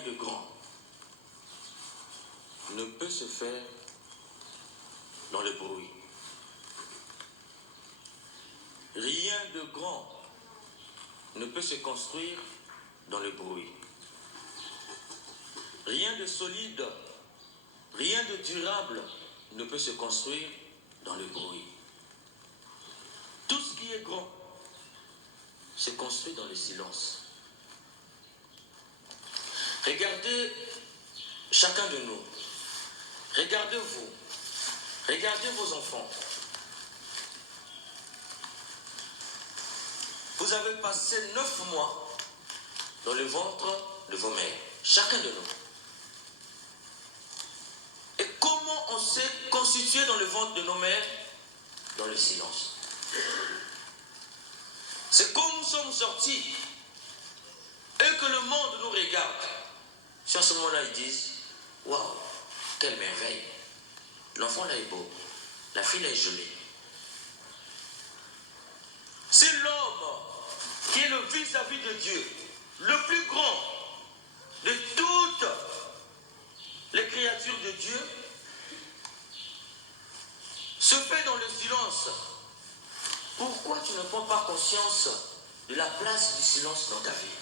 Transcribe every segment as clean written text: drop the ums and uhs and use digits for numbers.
rien de grand ne peut se faire dans le bruit. Rien de grand ne peut se construire dans le bruit. Rien de solide, rien de durable ne peut se construire dans le bruit. Tout ce qui est grand se construit dans le silence. Regardez chacun de nous. Regardez-vous. Regardez vos enfants. Vous avez passé 9 mois dans le ventre de vos mères. Chacun de nous. Et comment on s'est constitué dans le ventre de nos mères? Dans le silence. C'est comme nous sommes sortis et que le monde nous regarde. Si à ce moment-là ils disent, waouh, quelle merveille. L'enfant là est beau, la fille là est jolie. C'est l'homme qui est le vis-à-vis de Dieu, le plus grand de toutes les créatures de Dieu, se fait dans le silence. Pourquoi tu ne prends pas conscience de la place du silence dans ta vie?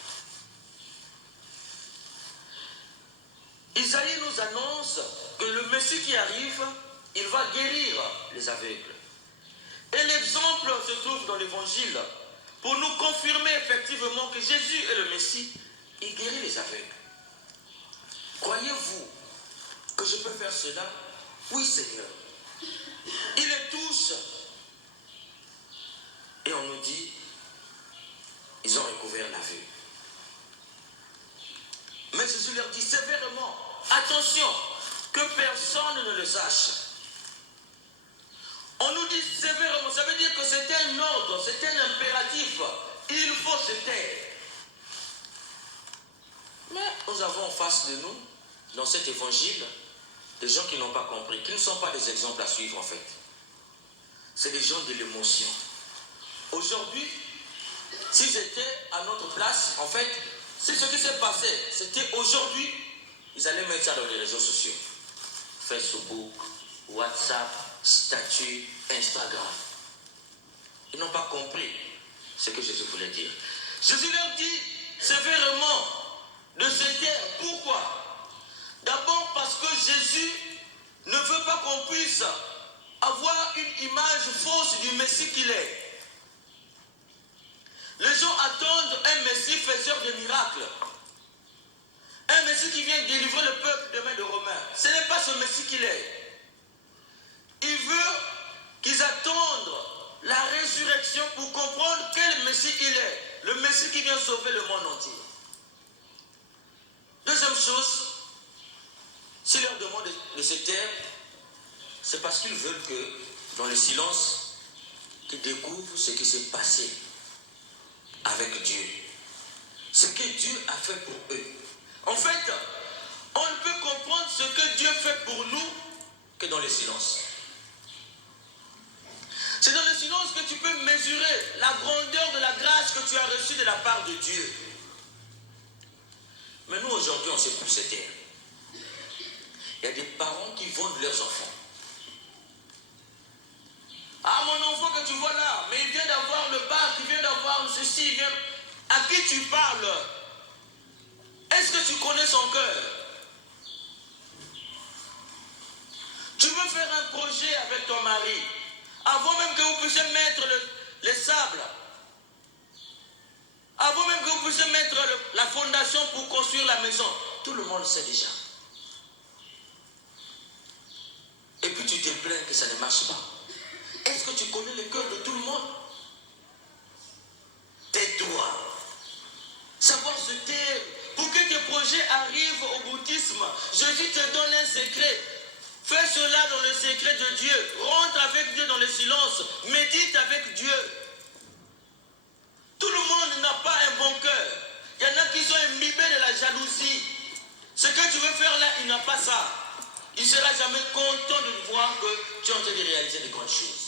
Isaïe nous annonce que le Messie qui arrive, il va guérir les aveugles. Et l'exemple se trouve dans l'évangile pour nous confirmer effectivement que Jésus est le Messie. Il guérit les aveugles. Croyez-vous que je peux faire cela? Oui, Seigneur. Il les touche. Et on nous dit, ils ont recouvert la vue. Mais Jésus leur dit sévèrement, attention, que personne ne le sache. On nous dit sévèrement, ça veut dire que c'est un ordre, c'est un impératif. Il faut se taire. Mais nous avons en face de nous, dans cet évangile, des gens qui n'ont pas compris, qui ne sont pas des exemples à suivre en fait. C'est des gens de l'émotion. Aujourd'hui, si j'étais à notre place, en fait, c'est ce qui s'est passé. C'était aujourd'hui, ils allaient mettre ça dans les réseaux sociaux. Facebook, WhatsApp, statut, Instagram. Ils n'ont pas compris ce que Jésus voulait dire. Jésus leur dit sévèrement de se taire. Pourquoi? D'abord parce que Jésus ne veut pas qu'on puisse avoir une image fausse du Messie qu'il est. Les gens attendent un Messie faiseur de miracles. Un Messie qui vient délivrer le peuple de main de Romains. Ce n'est pas ce Messie qu'il est. Il veut qu'ils attendent la résurrection pour comprendre quel Messie il est. Le Messie qui vient sauver le monde entier. Deuxième chose, s'il leur demande de se taire, c'est parce qu'ils veulent que, dans le silence, qu'ils découvrent ce qui s'est passé avec Dieu. Ce que Dieu a fait pour eux. En fait, on ne peut comprendre ce que Dieu fait pour nous que dans le silence. C'est dans le silence que tu peux mesurer la grandeur de la grâce que tu as reçue de la part de Dieu. Mais nous, aujourd'hui, on ne sait plus se taire. Il y a des parents qui vendent leurs enfants. Ah, mon enfant que tu vois là, mais il vient d'avoir le bac, il vient d'avoir ceci, il vient... À qui tu parles? Est-ce que tu connais son cœur? Tu veux faire un projet avec ton mari, avant même que vous puissiez mettre les sables, avant même que vous puissiez mettre la fondation pour construire la maison, tout le monde sait déjà. Et puis tu te plains que ça ne marche pas. Est-ce que tu connais le cœur de tout le monde? Tais-toi. Savoir se taire. Pour que tes projets arrivent au boutisme, Jésus te donne un secret. Fais cela dans le secret de Dieu. Rentre avec Dieu dans le silence. Médite avec Dieu. Tout le monde n'a pas un bon cœur. Il y en a qui sont imbibés de la jalousie. Ce que tu veux faire là, il n'a pas ça. Il ne sera jamais content de voir que tu es en train de réaliser de grandes choses.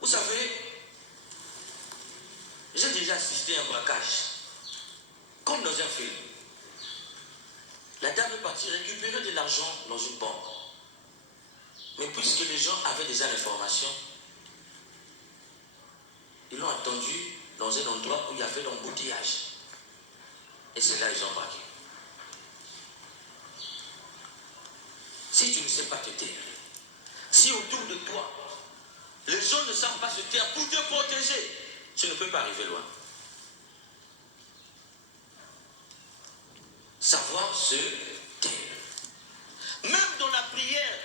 Vous savez, j'ai déjà assisté à un braquage. Comme dans un film. La dame est partie récupérer de l'argent dans une banque. Mais puisque les gens avaient déjà l'information, ils l'ont attendu dans un endroit où il y avait l'embouteillage. Et c'est là qu'ils ont braqué. Si tu ne sais pas te taire, si autour de toi, les gens ne savent pas se taire pour te protéger, tu ne peux pas arriver loin. Savoir se taire. Même dans la prière,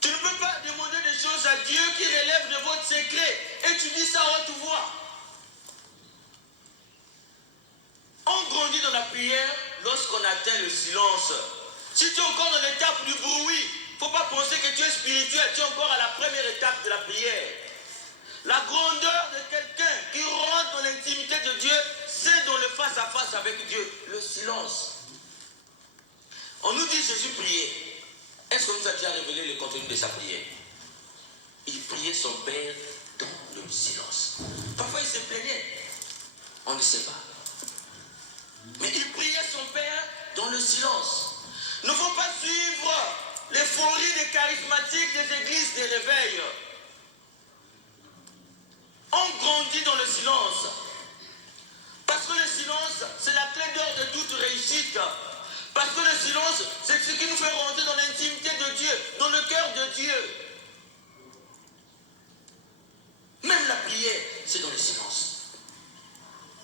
tu ne peux pas demander des choses à Dieu qui relèvent de votre secret et tu dis ça à haute voix. On grandit dans la prière lorsqu'on atteint le silence. Si tu es encore dans l'étape du bruit, il ne faut pas penser que tu es spirituel, tu es encore à la première étape de la prière. La grandeur de quelqu'un qui rentre dans l'intimité de Dieu, c'est dans le face-à-face avec Dieu, le silence. On nous dit Jésus priait. Est-ce qu'on nous a déjà révélé le contenu de sa prière? Il priait son Père dans le silence. Parfois il se plaignait. On ne sait pas. Mais il priait son Père dans le silence. Il ne faut pas suivre l'euphorie des charismatiques des églises des réveils. On grandit dans le silence. Parce que le silence, c'est la clé d'or de toute réussite. Parce que le silence, c'est ce qui nous fait rentrer dans l'intimité de Dieu, dans le cœur de Dieu. Même la prière, c'est dans le silence.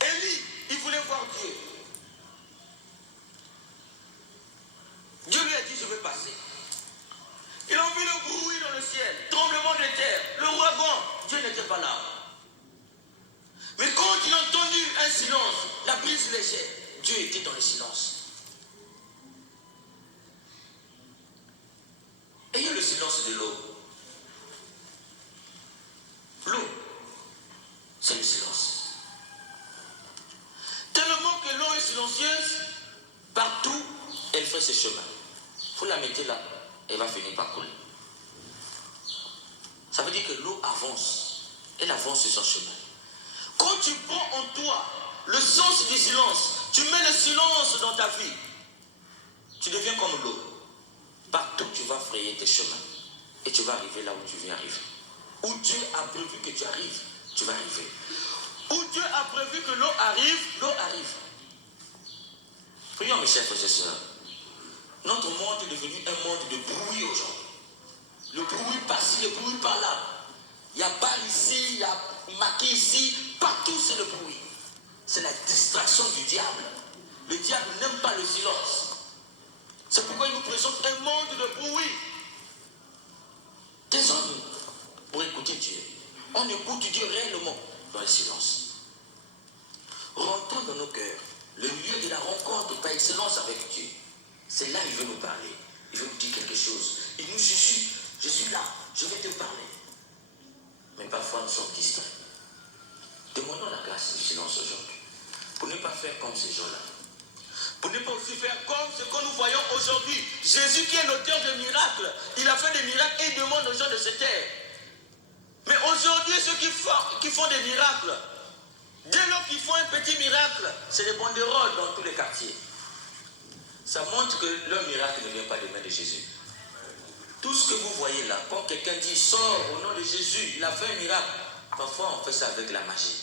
Élie, il voulait voir Dieu. Dieu lui a dit, je vais passer. Il a vu le bruit dans le ciel, tremblement de terre, le ouragan. Dieu n'était pas là. Mais quand il a entendu un silence, la brise légère, Dieu était dans le silence. Et il y a le silence de l'eau. L'eau, c'est le silence. Tellement que l'eau est silencieuse, partout, elle fait ses chemins. Vous la mettez là, elle va finir par couler. Ça veut dire que l'eau avance. Elle avance sur son chemin. Quand tu prends en toi le sens du silence, tu mets le silence dans ta vie, tu deviens comme l'eau. Partout tu vas frayer tes chemins et tu vas arriver là où tu viens arriver. Où Dieu a prévu que tu arrives, tu vas arriver. Où Dieu a prévu que l'eau arrive, l'eau arrive. Prions mes chers frères et sœurs. Notre monde est devenu un monde de bruit aujourd'hui. Le bruit par-ci, le bruit par-là. Il y a bar ici, il y a maquis ici, partout c'est le bruit. C'est la distraction du diable. Le diable n'aime pas le silence. C'est pourquoi il nous présente un monde de bruit. Taisons-nous pour écouter Dieu. On écoute Dieu réellement dans le silence. Rentrons dans nos cœurs, le lieu de la rencontre par excellence avec Dieu. C'est là qu'il veut nous parler. Il veut nous dire quelque chose. Il nous chuchote. Je suis là, je vais te parler. Mais parfois nous sommes distraits. Demandons la grâce du silence aujourd'hui. Pour ne pas faire comme ces gens-là. Pour ne pas aussi faire comme ce que nous voyons aujourd'hui. Jésus qui est l'auteur de miracles. Il a fait des miracles et il demande aux gens de se taire. Mais aujourd'hui, ceux qui font des miracles, dès lors qu'ils font un petit miracle, c'est des banderoles dans tous les quartiers. Ça montre que leur miracle ne vient pas des mains de Jésus. Tout ce que vous voyez là, quand quelqu'un dit sors au nom de Jésus, il a fait un miracle. Parfois on fait ça avec la magie.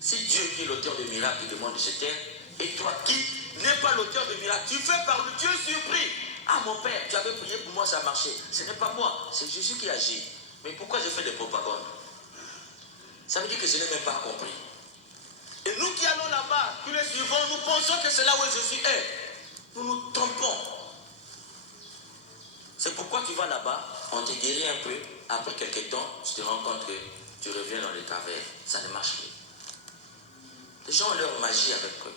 Si Dieu qui est l'auteur de miracles demande de se taire, et toi qui n'es pas l'auteur de miracles, tu fais par le Dieu surpris. Ah mon père, tu avais prié pour moi, ça a marché. Ce n'est pas moi, c'est Jésus qui agit. Mais pourquoi je fais des propagandes? Ça veut dire que je n'ai même pas compris. Et nous qui allons là-bas, qui les suivons, nous pensons que c'est là où Jésus est. Nous nous trompons. C'est pourquoi tu vas là-bas, on te guérit un peu, après quelques temps, tu te rends compte que tu reviens dans les travers. Ça ne marche plus. Les gens ont leur magie avec eux.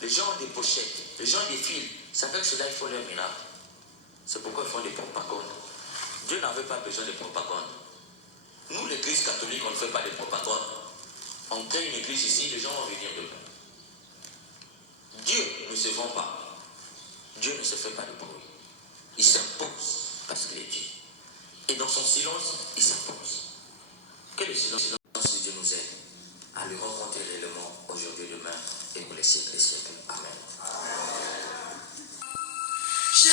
Les gens ont des pochettes, les gens ont des fils. C'est avec cela qu'il faut leur miracle. C'est pourquoi ils font des propagandes. Dieu n'avait pas besoin de propagande. Nous, l'église catholique, on ne fait pas de propagande. On crée une église ici, les gens vont venir dedans. Dieu ne se vend pas. Dieu ne se fait pas de bruit. Il s'impose parce qu'il est Dieu. Et dans son silence, il s'impose. Que le silence de Dieu nous aide à le rencontrer réellement aujourd'hui. Dieu demain et pour les siècles des siècles. Amen. Je